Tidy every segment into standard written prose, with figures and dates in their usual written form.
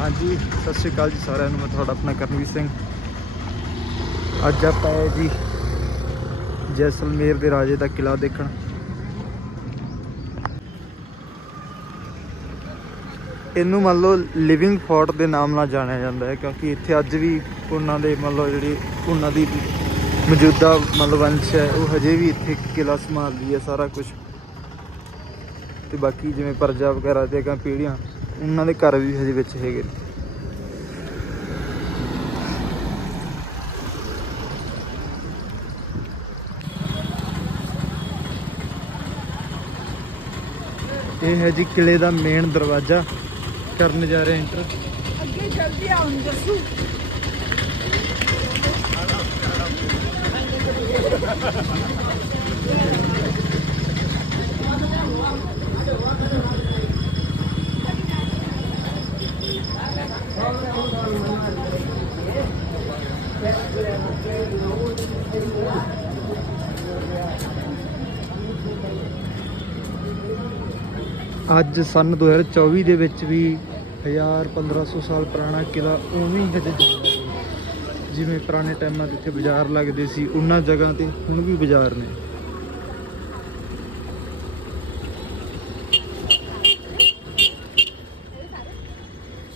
हाँ जी, सत श्री अकाल जी साਰਿਆਂ ਨੂੰ। मैं ਤੁਹਾਡਾ अपना करनवीर सिंह। ਅੱਜ ਆਪਾਂ ਆਏ जी जैसलमेर ਦੇ राजे ਦਾ किला देखण। ਇਹਨੂੰ ਮੰਨ ਲਓ ਲਿਵਿੰਗ ਫੋਰਟ ਦੇ ਨਾਮ ਨਾਲ ਜਾਣਿਆ ਜਾਂਦਾ ਹੈ, ਕਿਉਂਕਿ ਇੱਥੇ ਅੱਜ ਵੀ ਉਹਨਾਂ ਦੇ ਮੰਨ ਲਓ ਜਿਹੜੀ ਉਹਨਾਂ ਦੀ ਮੌਜੂਦਾ ਮਤਲਬ ਵੰਸ਼ ਹੈ ਉਹ ਹਜੇ ਵੀ ਇੱਥੇ ਕਿਲਾ ਸੰਭਾਲਦੀ ਹੈ ਸਾਰਾ ਕੁਝ। ਤੇ ਬਾਕੀ ਜਿਵੇਂ ਪਰਜਾ ਵਗੈਰਾ ਤੇ ਅਗਾਂਹ ਪੀੜ੍ਹੀਆਂ ਉਹਨਾਂ ਦੇ ਘਰ ਵੀ ਹਜੇ ਵਿੱਚ ਹੈਗੇ ਨੇ। ਇਹ ਹੈ ਜੀ किले ਦਾ ਮੇਨ ਦਰਵਾਜ਼ਾ। ਕਰਨ ਜਾ ਰਹੇ ਐਂਟਰ। ਅੱਗੇ ਜਲਦੀ ਆਓ ਦੱਸੂ। ਅੱਜ ਸਨ 2024 ਦੇ ਵਿੱਚ ਵੀ 1500 ਸਾਲ ਪੁਰਾਣਾ ਕਿਲਾ ਉਵੇਂ ਹੀ ਹਜੇ ਜਿਵੇਂ ਪੁਰਾਣੇ ਟਾਈਮਾਂ 'ਤੇ ਇੱਥੇ ਬਾਜ਼ਾਰ ਲੱਗਦੇ ਸੀ ਉਹਨਾਂ ਜਗ੍ਹਾ 'ਤੇ ਹੁਣ ਵੀ ਬਾਜ਼ਾਰ ਨੇ।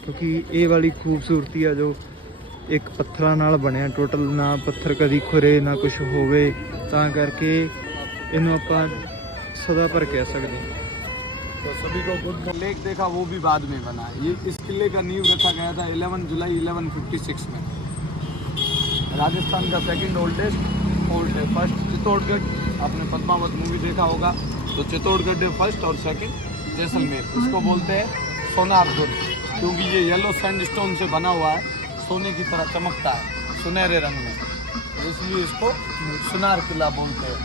ਕਿਉਂਕਿ ਇਹ ਵਾਲੀ ਖੂਬਸੂਰਤੀ ਆ ਜੋ ਇੱਕ ਪੱਥਰਾਂ ਨਾਲ ਬਣਿਆ ਟੋਟਲ, ਨਾ ਪੱਥਰ ਕਦੀ ਖੁਰੇ ਨਾ ਕੁਝ ਹੋਵੇ, ਤਾਂ ਕਰਕੇ ਇਹਨੂੰ ਆਪਾਂ ਸਦਾ ਭਰ ਕਹਿ ਸਕਦੇ ਹਾਂ। तो सभी को गुड लेक देखा, वो भी बाद में बना। ये इस किले का नींव रखा गया था 11 जुलाई 1156 में। राजस्थान का सेकंड ओल्डेस्ट फोर्ट है। फर्स्ट चित्तौड़गढ़, आपने पद्मावत मूवी देखा होगा, तो चित्तौड़गढ़ है फर्स्ट, और सेकंड जैसलमेर। इसको बोलते हैं सोनार दुर्ग, क्योंकि ये येलो सैंडस्टोन से बना हुआ है, सोने की तरह चमकता है सुनहरे रंग में, इसलिए इसको सुनार किला बोलते हैं।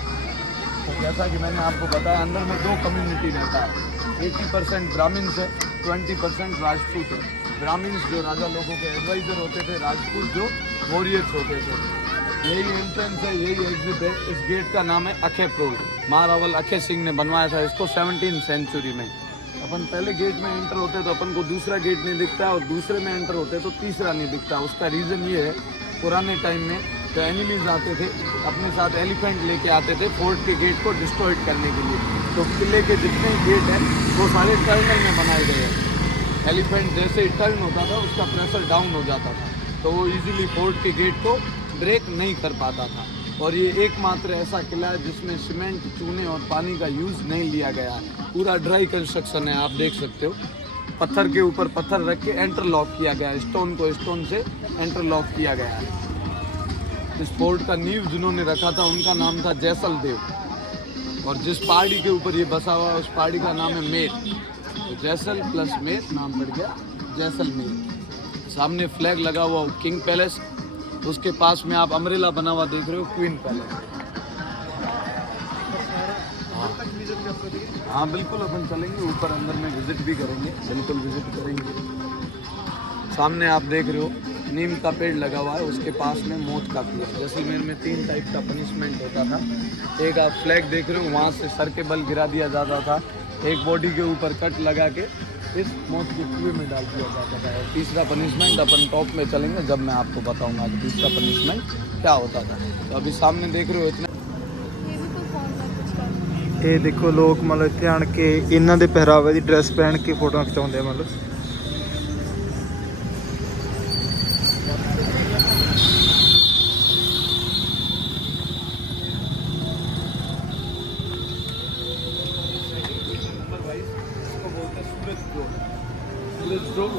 तो जैसा कि मैंने आपको बताया, अंदर में दो कम्युनिटी रहता है। 80% ब्राह्मण्स है, 20% राजपूत है। ब्राह्मण्स जो राजा लोगों के एडवाइज़र होते थे, राजपूत जो वॉरियर्स होते थे। यही एंट्रेंस है, यही एग्जिट है। इस गेट का नाम है अखे प्रोल। महारावल अखे सिंह ने बनवाया था इसको 17वीं सेंचुरी में। अपन पहले गेट में एंटर होते तो अपन को दूसरा गेट नहीं दिखता है, और दूसरे में एंटर होते तो तीसरा नहीं दिखता। उसका रीज़न ये है, पुराने टाइम में तो एनिमीज आते थे, अपने साथ एलिफेंट लेके आते थे फोर्ट के गेट को डिस्ट्रॉय करने के लिए। तो किले के जितने गेट हैं वो सारे टर्नल में बनाए गए हैं। एलिफेंट जैसे ही टर्न होता था उसका प्रेशर डाउन हो जाता था, तो वो इजीली फोर्ट के गेट को ब्रेक नहीं कर पाता था। और ये एकमात्र ऐसा किला है जिसमें सीमेंट, चूने और पानी का यूज़ नहीं लिया गया है। पूरा ड्राई कंस्ट्रक्शन है, आप देख सकते हो। पत्थर के ऊपर पत्थर रख के इंटरलॉक किया गया है, स्टोन को स्टोन से इंटरलॉक किया गया है। इस फोर्ट का नींव जिन्होंने रखा था उनका नाम था जैसल देव, और जिस पहाड़ी के ऊपर ये बसा हुआ है उस पहाड़ी का नाम है मेर। तो जैसल प्लस मेर नाम पड़ गया जैसलमेर। सामने फ्लैग लगा हुआ किंग पैलेस, उसके पास में आप अम्ब्रेला बना हुआ देख रहे हो, क्वीन पैलेस। हाँ बिल्कुल, अपन चलेंगे ऊपर, अंदर में विजिट भी करेंगे, बिल्कुल विजिट करेंगे। सामने आप देख रहे हो नीम का पेड़ लगा हुआ है, उसके पास में मौत का कुआं। जैसलमेर में 3 टाइप का पनिशमेंट होता था। एक आप फ्लैग देख रहे हो, वहाँ से सर के बल गिरा दिया जाता था। एक बॉडी के ऊपर कट लगा के इस मौत के कुएं में डाल दिया जाता था। और तीसरा पनिशमेंट अपन टॉप में चलेंगे जब मैं आपको बताऊंगा कि तीसरा पनिशमेंट क्या होता था। तो अभी सामने देख रहे हो इतना। ਇਹ ਦੇਖੋ ਲੋਕ ਮਤਲਬ ਇੱਥੇ ਆਣ ਕੇ ਇਹਨਾਂ ਦੇ ਪਹਿਰਾਵੇ ਦੀ ਡਰੈਸ ਪਹਿਨ ਕੇ ਫੋਟੋਆਂ ਖਿਚਾਉਂਦੇ ਆ। ਮਤਲਬ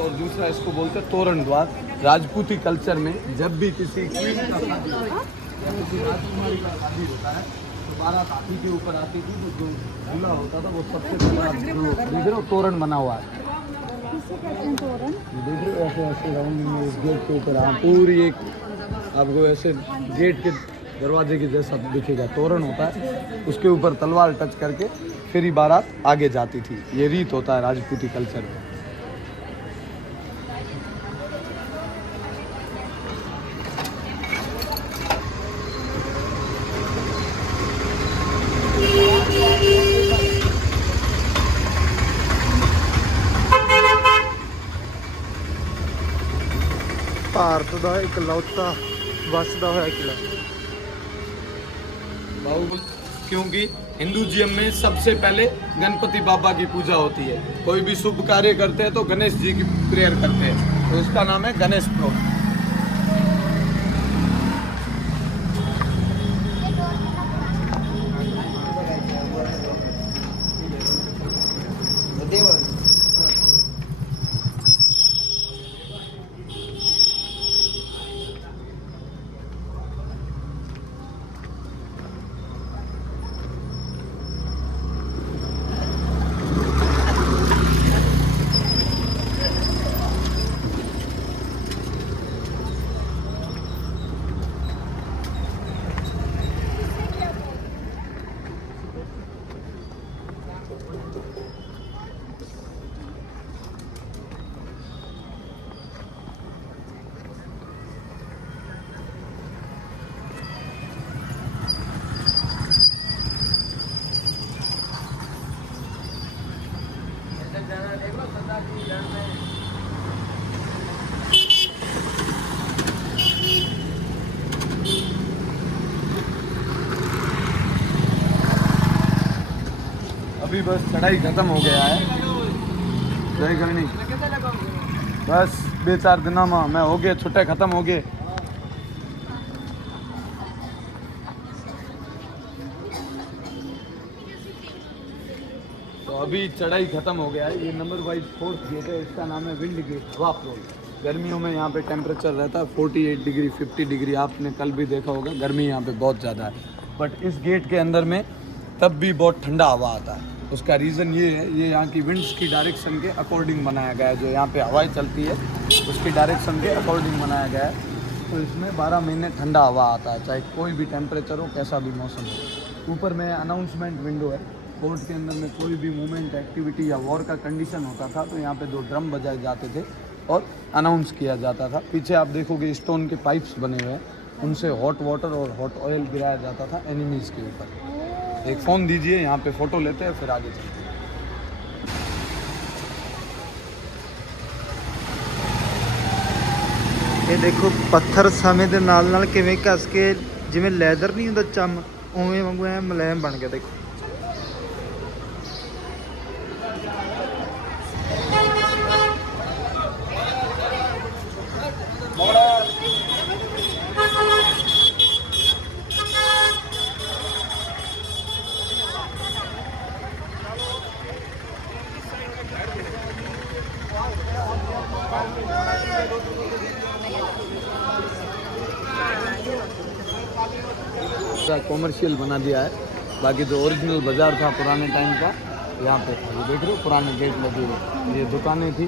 और दूसरा इसको बोलते हैं तोरण द्वार। राजपूती कल्चर में जब भी किसी क्वीन का शादी या किसी राजकुमारी का शादी होता है तो बारात हाथी के ऊपर आती थी, तो जो दूल्हा होता था वो सबसे पहले जो देख रहे हो तोरण बना हुआ है, देख रहे हो ऐसे ऐसे राउंड में इस गेट के ऊपर पूरी एक आपको ऐसे गेट के दरवाजे के जैसा दिखेगा तोरण होता है, उसके ऊपर तलवार टच करके फिर ही बारात आगे जाती थी। ये रीत होता है राजपूती कल्चर में। ਭਾਰਤ ਦਾ ਇਕਲੌਤਾ ਵਸਦਾ ਹੋਇਆ ਕਿਲਾ। बाहुबली क्योंकि हिंदुज़म में सबसे पहले गणपति बाबा की पूजा होती है। कोई भी शुभ कार्य करते हैं तो गणेश जी की प्रेयर करते हैं, तो इसका नाम है गणेश प्रोट। अभी बस चढ़ाई खत्म हो गया है, जय करनी बस 2-4 दिन में मैं हो गए, छुट्टे खत्म हो गए। तो अभी चढ़ाई खत्म हो गया है। ये नंबर वाइज 4th गेट है, इसका नाम है विंड गेट, हवा फ्लोर। गर्मियों में यहाँ पे टेम्परेचर रहता है 48 डिग्री 50 डिग्री, आपने कल भी देखा होगा, गर्मी यहाँ पे बहुत ज़्यादा है। बट इस गेट के अंदर में तब भी बहुत ठंडा हवा आता है। उसका रीज़न ये है, ये यहाँ की विंड्स की डायरेक्शन के अकॉर्डिंग बनाया गया है। जो यहाँ पे हवाएं चलती है उसकी डायरेक्शन के अकॉर्डिंग बनाया गया है। तो इसमें 12 महीने ठंडा हवा आता है, चाहे कोई भी टेम्परेचर हो, कैसा भी मौसम हो। ऊपर में अनाउंसमेंट विंडो है। फोर्ट के अंदर में कोई भी मूवमेंट, एक्टिविटी या वॉर का कंडीशन होता था तो यहाँ पे 2 ड्रम बजाए जाते थे और अनाउंस किया जाता था। पीछे आप देखोगे स्टोन के पाइप्स बने हुए हैं, उनसे हॉट वाटर और हॉट ऑयल गिराया जाता था एनिमीज़ के ऊपर। एक फ़ोन दीजिए, यहाँ पे फ़ोटो लेते हैं फिर आगे चलते हैं। ਇਹ ਦੇਖੋ ਪੱਥਰ ਸਮੇਂ ਦੇ ਨਾਲ ਕਿਵੇਂ ਘਸ ਕੇ ਜਿਵੇਂ ਲੈਦਰ ਨਹੀਂ ਹੁੰਦਾ ਚੰਮ, ਉਵੇਂ ਵਾਂਗੂ ਐ ਮੁਲਾਇਮ ਬਣ ਗਿਆ। ਦੇਖੋ कॉमर्शियल बना दिया है, बाकी जो ओरिजिनल बाज़ार था पुराने टाइम का यहाँ पे था। ये देख रहे हो पुराने गेट लगे हुए, ये दुकानें थी।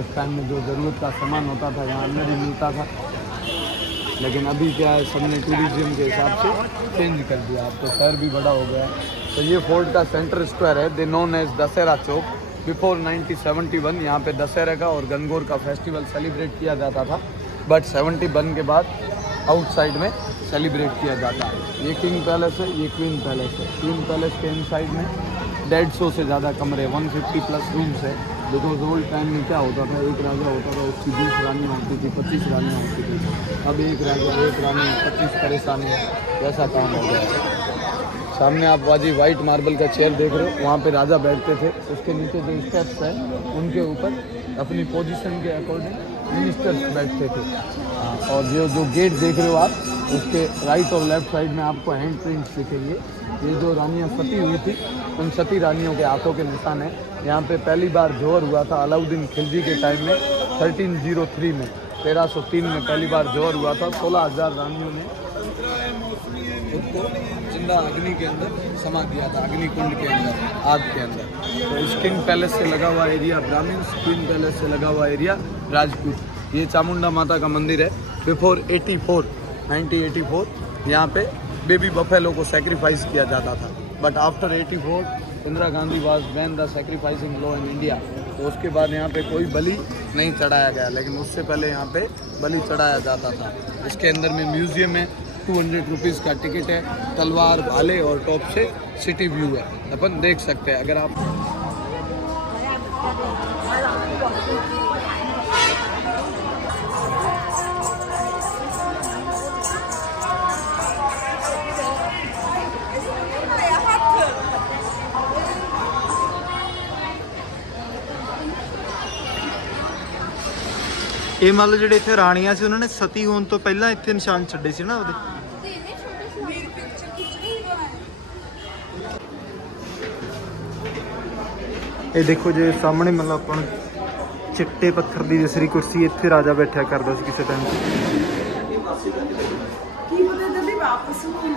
उस टाइम में जो ज़रूरत का सामान होता था यहाँ अंदर ही मिलता था। लेकिन अभी क्या है, सबने टूरिज्म के हिसाब से चेंज कर दिया, अब तो शहर भी बड़ा हो गया है। तो ये फोर्ट का सेंटर स्क्वायर है, दे नोन एज दशहरा चौक। बिफोर 1971 यहाँ पे दशहरा का और गंगौर का फेस्टिवल सेलिब्रेट किया जाता था, बट 71 के बाद आउटसाइड में सेलिब्रेट किया जाता है। ये किंग पैलेस है, ये क्वीन पैलेस है। क्वीन पैलेस के इनसाइड में 150 से ज़्यादा कमरे, 150 प्लस रूम्स है। बिकॉज ओल्ड टाइम में क्या होता था, एक राजा होता था, उसकी 20 रानियाँ होती थी, 25 रानियाँ होती थी। अब एक राजा, एक रानी, 25 परेशानी, ऐसा काम हो गया है। सामने आप वाजी वाइट मार्बल का चेयर देख रहे हो, वहाँ पे राजा बैठते थे। उसके नीचे जो स्टेप्स है उनके ऊपर अपनी पोजीशन के अकॉर्डिंग मिनिस्टर्स बैठते थे। और जो गेट देख रहे हो आप, उसके राइट और लेफ्ट साइड में आपको हैंड प्रिंट्स दिखेंगे। ये जो रानियाँ सती हुई थी, उन सती रानियों के हाथों के निशान है। यहाँ पे पहली बार जोहर हुआ था अलाउद्दीन खिलजी के टाइम में 1303 में, 1303 में पहली बार जोहर हुआ था। 16,000 रानियों ने उसको जिंदा अग्नि के अंदर समा दिया था, अग्नि कुंड के अंदर, आग के अंदर। तो इस किंग पैलेस से लगा हुआ एरिया ब्राह्मण, क्वीन पैलेस से लगा हुआ एरिया राजपूत। ये चामुंडा माता का मंदिर है। बिफोर 1984 यहाँ पे बेबी बफेलो को सेक्रीफाइस किया जाता था, but after 84 Indira Gandhi was ban the sacrificing law in India. तो उसके बाद यहाँ पे कोई बलि नहीं चढ़ाया गया, लेकिन उससे पहले यहाँ पे बलि चढ़ाया जाता था। इसके अंदर में म्यूजियम में 200 रुपीज़ का टिकट है। तलवार, भाले और टॉप से सिटी व्यू है, अपन देख सकते हैं। अगर आप ਇਹ ਮੰਨ ਲਓ ਜਿਹੜੇ ਇੱਥੇ ਰਾਣੀਆਂ ਸੀ ਉਹਨਾਂ ਨੇ ਸਤੀ ਹੋਣ ਤੋਂ ਪਹਿਲਾਂ ਇੱਥੇ ਨਿਸ਼ਾਨ ਛੱਡੇ ਸੀ ਨਾ ਉਹਦੇ। मेरी पिक्चर कुछ नहीं हुआ है। ਇਹ ਦੇਖੋ ਜੇ ਸਾਹਮਣੇ ਮਤਲਬ ਆਪਾਂ ਨੂੰ ਚਿੱਟੇ ਪੱਥਰ ਦੀ ਦੂਸਰੀ ਕੁਰਸੀ, ਇੱਥੇ ਰਾਜਾ ਬੈਠਿਆ ਕਰਦਾ ਸੀ ਕਿਸੇ ਟਾਈਮ। की बोले तभी वापस हुआ।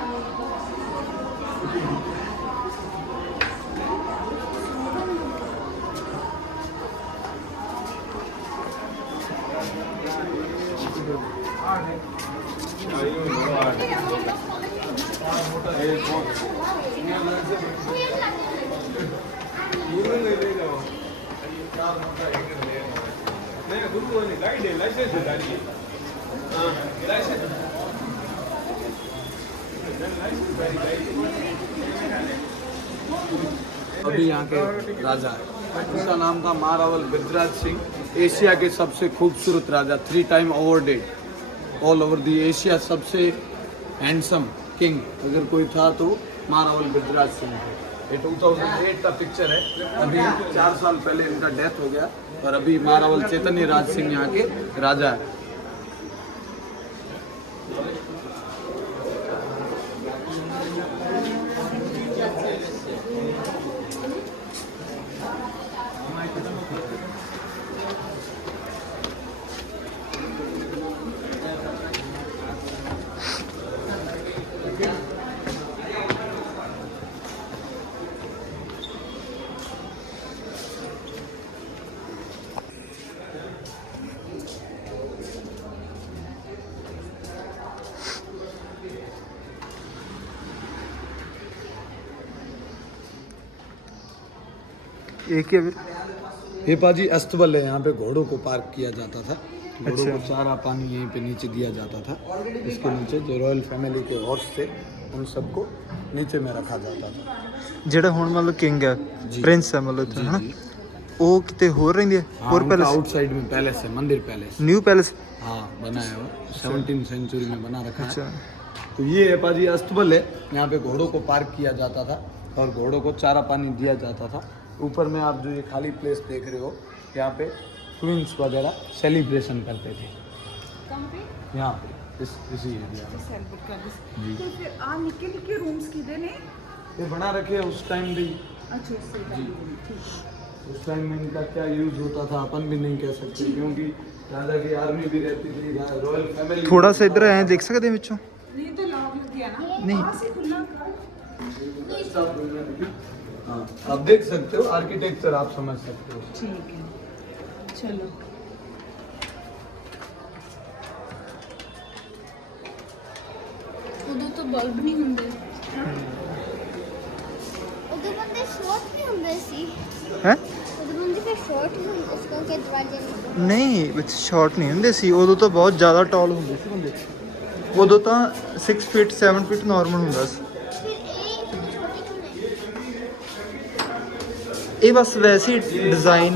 अभी यहाँ के राजा है, उसका नाम था महारावल बिरजराज सिंह। एशिया के सबसे खूबसूरत राजा, 3 time awarded all over the Asia. सबसे हैंडसम किंग अगर कोई था तो महारावल बिरजराज सिंह है। ये 2008 का पिक्चर है। अभी 4 साल पहले इनका डेथ हो गया और अभी महारावल चैतन्य राज सिंह यहाँ के राजा है। एक ही है फिर। ये पाजी अस्तबल है, यहाँ पे घोड़ों को पार्क किया जाता था। घोड़ों अच्छा। को चारा पानी यहीं पे नीचे दिया जाता था। इसके नीचे जो रॉयल फैमिली के हॉर्स थे उन सबको नीचे में रखा जाता था। ਜਿਹੜਾ ਹੁਣ ਮੰਨ ਲਓ ਕਿੰਗ ਹੈ, ਜੀ। ਪ੍ਰਿੰਸ ਹੈ ਮੰਨ ਲਓ ਇੱਥੇ ਹਨਾ, ਉਹ ਕਿਤੇ ਹੋਰ ਰਹਿੰਦੇ ਆ? ਹੋਰ ਪੈਲੇਸ, आउटसाइड में पैलेस है, मंदिर पैलेस। New palace. हाँ बनाया हुआ 17th सेंचुरी में बना रखा है। अच्छा। तो ये है पाजी अस्तबल है, यहाँ पे घोड़ों को पार्क किया जाता था और घोड़ों को चारा पानी दिया जाता था। ऊपर में आप जो ये खाली प्लेस देख रहे हो, यहाँ पे क्वींस वगैरह सेलिब्रेशन करते थे। कहाँ पे? यहाँ पे इसी एरिया में। सेलिब्रेट कर जी। रहे। तो फिर आ निके निके रूम्स किधर ने? ये बना रखे उस टाइम भी, अच्छा उससे ठीक। उस टाइम में इनका क्या यूज होता था अपन भी नहीं कह सकते, क्योंकि राजा की आर्मी भी रहती थी, रॉयल फैमिली। थोड़ा सा इधर आए देख सकते हैं ਵਿੱਚੋਂ? नहीं तो लॉक लग गया ना। नहीं। वहाँ से खुला कर। हाँ आप देख सकते हो, आर्किटेक्चर आप समझ सकते हो। ठीक है चलो। ਉਦੋਂ ਤਾਂ ਬਲਬ ਨਹੀਂ ਹੁੰਦੇ ਉਦੋਂ ਬੰਦੇ ਸ਼ਾਰਟ ਨਹੀਂ ਹੁੰਦੇ ਸੀ। ਹੈ ਉਦੋਂ ਬੰਦੇ ਫਿਰ ਸ਼ਾਰਟ ਹੀ ਹੁੰਦੇ ਸੀ ਕਿਉਂਕਿ ਦਰਵਾਜ਼ੇ ਨਹੀਂ। ਨਹੀਂ ਵਿੱਚ ਸ਼ਾਰਟ ਨਹੀਂ ਹੁੰਦੇ ਸੀ ਉਦੋਂ, ਤਾਂ ਬਹੁਤ ਜ਼ਿਆਦਾ ਟਾਲ ਹੁੰਦੇ ਸੀ ਬੰਦੇ। ਉਦੋਂ ਤਾਂ 6 ਫੀਟ 7 ਫੀਟ ਨਾਰਮਲ ਹੁੰਦਾ ਸੀ। ਫਿਰ ਇਹ ਛੋਟੇ ਕਿਉਂ ਨੇ? ਇਹ ਬਸ ਵੈਸੇ ਹੀ डिज़ाइन।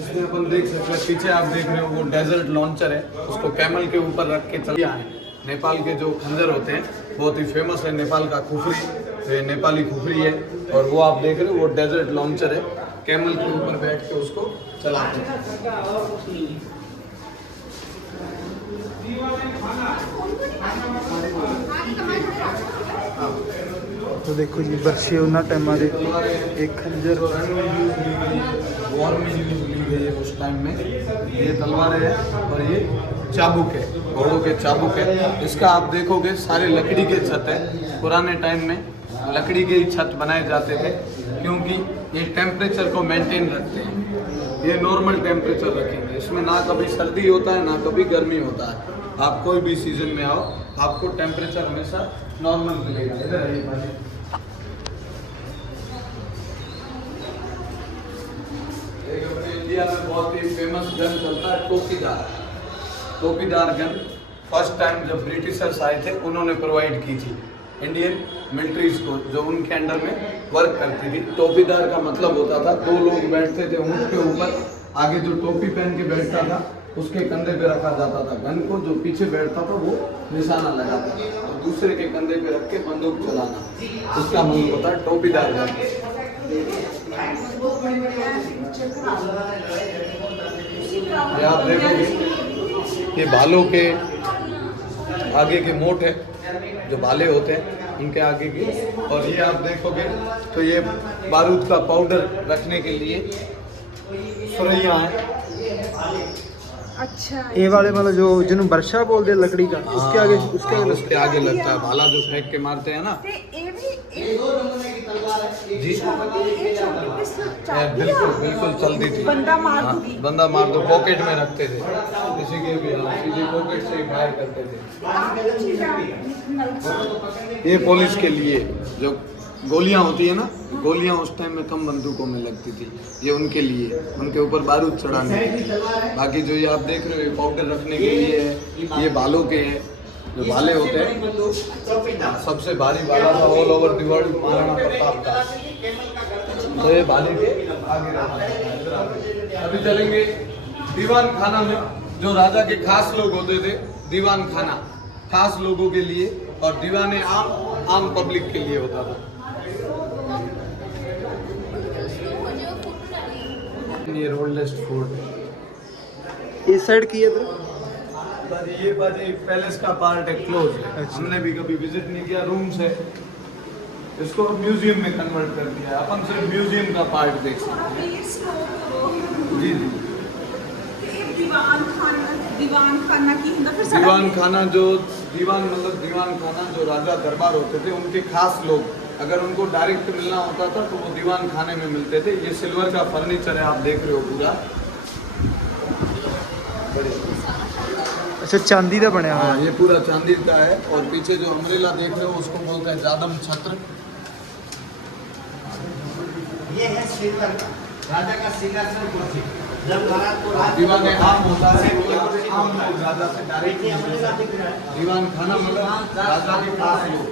इसमें अपन देख सकते हैं, पीछे आप देख रहे हो वो डेजर्ट लॉन्चर है, उसको कैमल के ऊपर रख के चल आए। नेपाल के जो खंजर होते हैं बहुत ही फेमस है, नेपाल का खुफरी, ये नेपाली खुफरी है। और वो आप देख रहे हो वो डेजर्ट लॉन्चर है, कैमल के ऊपर बैठ के उसको चलाते हैं। तो देखो जी बर्छे उन्होंने टाइम के एक खंजर वॉर में यूज ली गई है उस टाइम में। ये तलवारें हैं और ये चाबुक है, घोड़ों के चाबुक है। इसका आप देखोगे सारे लकड़ी के छत है। पुराने टाइम में लकड़ी के ही छत बनाए जाते थे, क्योंकि ये टेम्परेचर को मेंटेन रखते हैं। ये नॉर्मल टेम्परेचर रखेंगे, इसमें ना कभी सर्दी होता है ना कभी गर्मी होता है। आप कोई भी सीजन में आओ आपको टेम्परेचर हमेशा नॉर्मल मिलेगा। इधर आइए भाई। एक अपने इंडिया में बहुत ही फेमस गन चलता है टोपीदार। टोपीदार गन फर्स्ट टाइम जब ब्रिटिशर्स आए थे उन्होंने प्रोवाइड की थी इंडियन मिलिट्रीज को, जो उनके अंडर में वर्क करती थी। टोपीदार का मतलब होता था 2 लोग बैठते थे ऊँट के ऊपर, आगे जो टोपी पहन के बैठता था उसके कंधे पे रखा जाता था गन को, जो पीछे बैठता था वो निशाना लगाता था और दूसरे के कंधे पे रख के बंदूक चलाना, उसका मतलब होता है टोपीदार गन। ये आप देखोगे ये बालों के आगे के मोट है, जो बाले होते हैं उनके आगे की। और ये आप देखोगे तो ये बारूद का पाउडर रखने के लिए सुरैया है। अच्छा ये वाले मतलब जो जिन्होंने बर्शा बोलते हैं लकड़ी का, उसके आगे उसके आगे लगता है भाला, जो फेंक के मारते हैं ना। ਤੇ ਇਹ ਵੀ जी ਇਹ ਛੋਟੀ ਪਿਸਤੌਲ ਚੱਲਦੀ बिल्कुल ਆ बिल्कुल चलती थी। ਬੰਦਾ ਮਾਰ हाँ, ਦੂਗੀ बंदा मार दो पॉकेट में रखते थे, किसी के भी हम सीधे पॉकेट से ही फायर करते थे। ਆਹ ਕੀ ਚੀਜ਼ ਆ नलका ये पुलिस के लिए जो गोलियां होती है ना, गोलियां उस टाइम में कम बंदूकों में लगती थी, ये उनके लिए, उनके ऊपर बारूद चढ़ाने के लिए। बाकी जो ये आप देख रहे हो ये पाउडर रखने के लिए है, ये बालों के हैं, जो भाले होते हैं। सबसे भारी भाला था all over the world Maharana Pratap का, तो ये भाले के आगे रहता है। अभी चलेंगे दीवान खाना में, जो राजा के खास लोग होते थे। दीवान खाना खास लोगों के लिए और दीवाने आम पब्लिक के लिए होता था। ये ओल्डेस्ट फोर्ट इस साइड की है तो ये बाजी पैलेस का पार्ट है, क्लोज है। अच्छा। हमने भी कभी विजिट नहीं किया, रूम्स है, इसको म्यूजियम में कन्वर्ट कर दिया है। अपन सिर्फ म्यूजियम का पार्ट देख सकते हैं। जी जी। दीवान खाना की ਹੁੰਦਾ ਫਿਰ ਸਾਡਾ दीवान खाना जो दीवान मतलब दीवान खाना जो राजा दरबार होते थे उनके खास लोग, अगर उनको डायरेक्ट मिलना होता था तो वो दीवान खाने में मिलते थे। ये सिल्वर का फर्नीचर है, आप देख रहे हो पूरा। अच्छा चांदी का बनया हुआ हाँ है। ये पूरा चांदी का है। और पीछे जो अम्ब्रेला देख रहे हो उसको बोलते हैं जादम छत्र। ये है सिल्वर का राजा का सिंहासन कुर्सी। जब महाराज को राज दीवान आम होता है, आम लोग राजा से डायरेक्ट दीवान खाना मतलब राजा के खास लोग,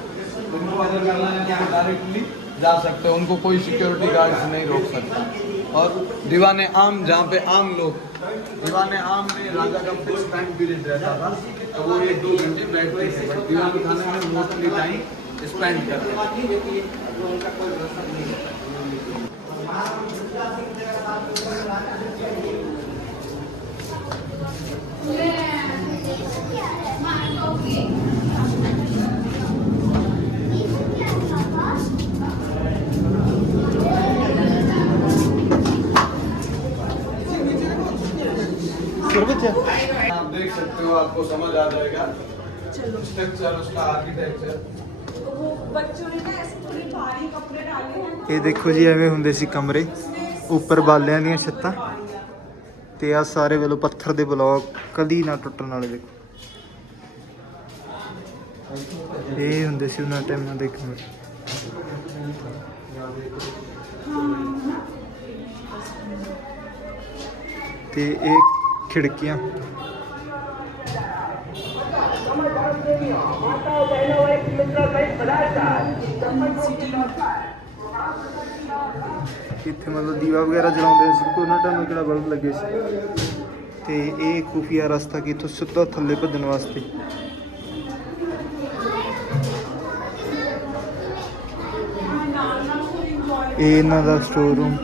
उनको अगर करना है तो डायरेक्टली जा सकते हैं, उनको कोई सिक्योरिटी गार्ड्स नहीं रोक सकता। और दीवान आम जहाँ पे आम लोग, दीवान आम में राजा का फिक्स टाइम पीरियड रहता था, तो वो 1-2 घंटे बैठते थे। बट दीवान खाने में मोस्टली टाइम स्पेंड करते थे। आप देख सकते हो, आपको समझ आ जाएगा स्ट्रक्चर, उसका आर्किटेक्चर। वो बच्चों ने ना ऐसे पूरे भारी कपड़े डाले हैं ਇਹ ਦੇਖੋ ਜੀ ਐਵੇਂ ਹੁੰਦੇ ਸੀ ਕਮਰੇ, ਉੱਪਰ ਬਾਲਿਆਂ ਦੀਆਂ ਛੱਤਾਂ ਤੇ ਆ ਸਾਰੇ ਵੱਲੋਂ ਪੱਥਰ ਦੇ ਬਲੌਕ ਕਦੀ ਨਾ ਟੁੱਟਣ ਵਾਲੇ। ਦੇਖੋ ਇਹ ਹੁੰਦੇ ਸੀ ਉਹਨਾਂ ਟਾਈਮਾਂ ਦੇ ਕਮਰੇ। ਤੇ ਇਹ ਖਿੜਕੀਆਂ ਇੱਥੇ ਮਤਲਬ ਦੀਵਾ ਵਗੈਰਾ ਜਲਾਉਂਦੇ ਸੀ, ਕੋਈ ਉਹਨਾਂ ਟਾਈਮ ਕਿਹੜਾ ਬਲਬ ਲੱਗੇ ਸੀ। ਤੇ ਇਹ ਖੂਫੀਆ ਰਸਤਾ ਕਿ ਇੱਥੋਂ ਸਿੱਧਾ ਥੱਲੇ ਭੱਜਣ ਵਾਸਤੇ। ਇਹ ਇਹਨਾਂ ਦਾ ਸਟੋਰ ਰੂਮ।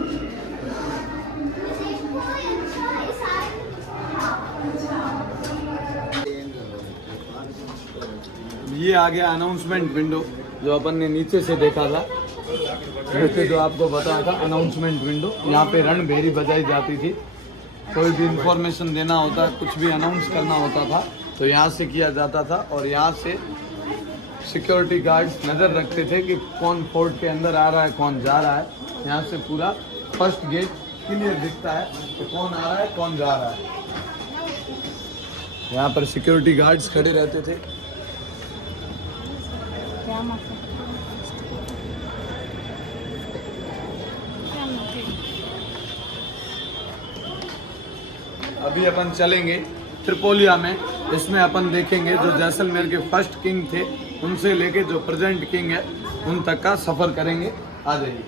ये आ गया अनाउंसमेंट विंडो, जो अपन ने नीचे से देखा था, जैसे जो आपको बताया था अनाउंसमेंट विंडो। यहाँ पे रणभेरी बजाई जाती थी, कोई भी इंफॉर्मेशन देना होता, कुछ भी अनाउंस करना होता था तो यहाँ से किया जाता था। और यहाँ से सिक्योरिटी गार्ड्स नज़र रखते थे कि कौन फोर्ट के अंदर आ रहा है, कौन जा रहा है। यहाँ से पूरा फर्स्ट गेट क्लियर दिखता है कि कौन आ रहा है, कौन जा रहा है। यहाँ पर सिक्योरिटी गार्ड्स खड़े रहते थे। अभी अपन चलेंगे त्रिपोलिया में, इसमें अपन देखेंगे जो जैसलमेर के फर्स्ट किंग थे, उनसे लेके जो प्रेजेंट किंग है उन तक का सफ़र करेंगे। आ जाइए।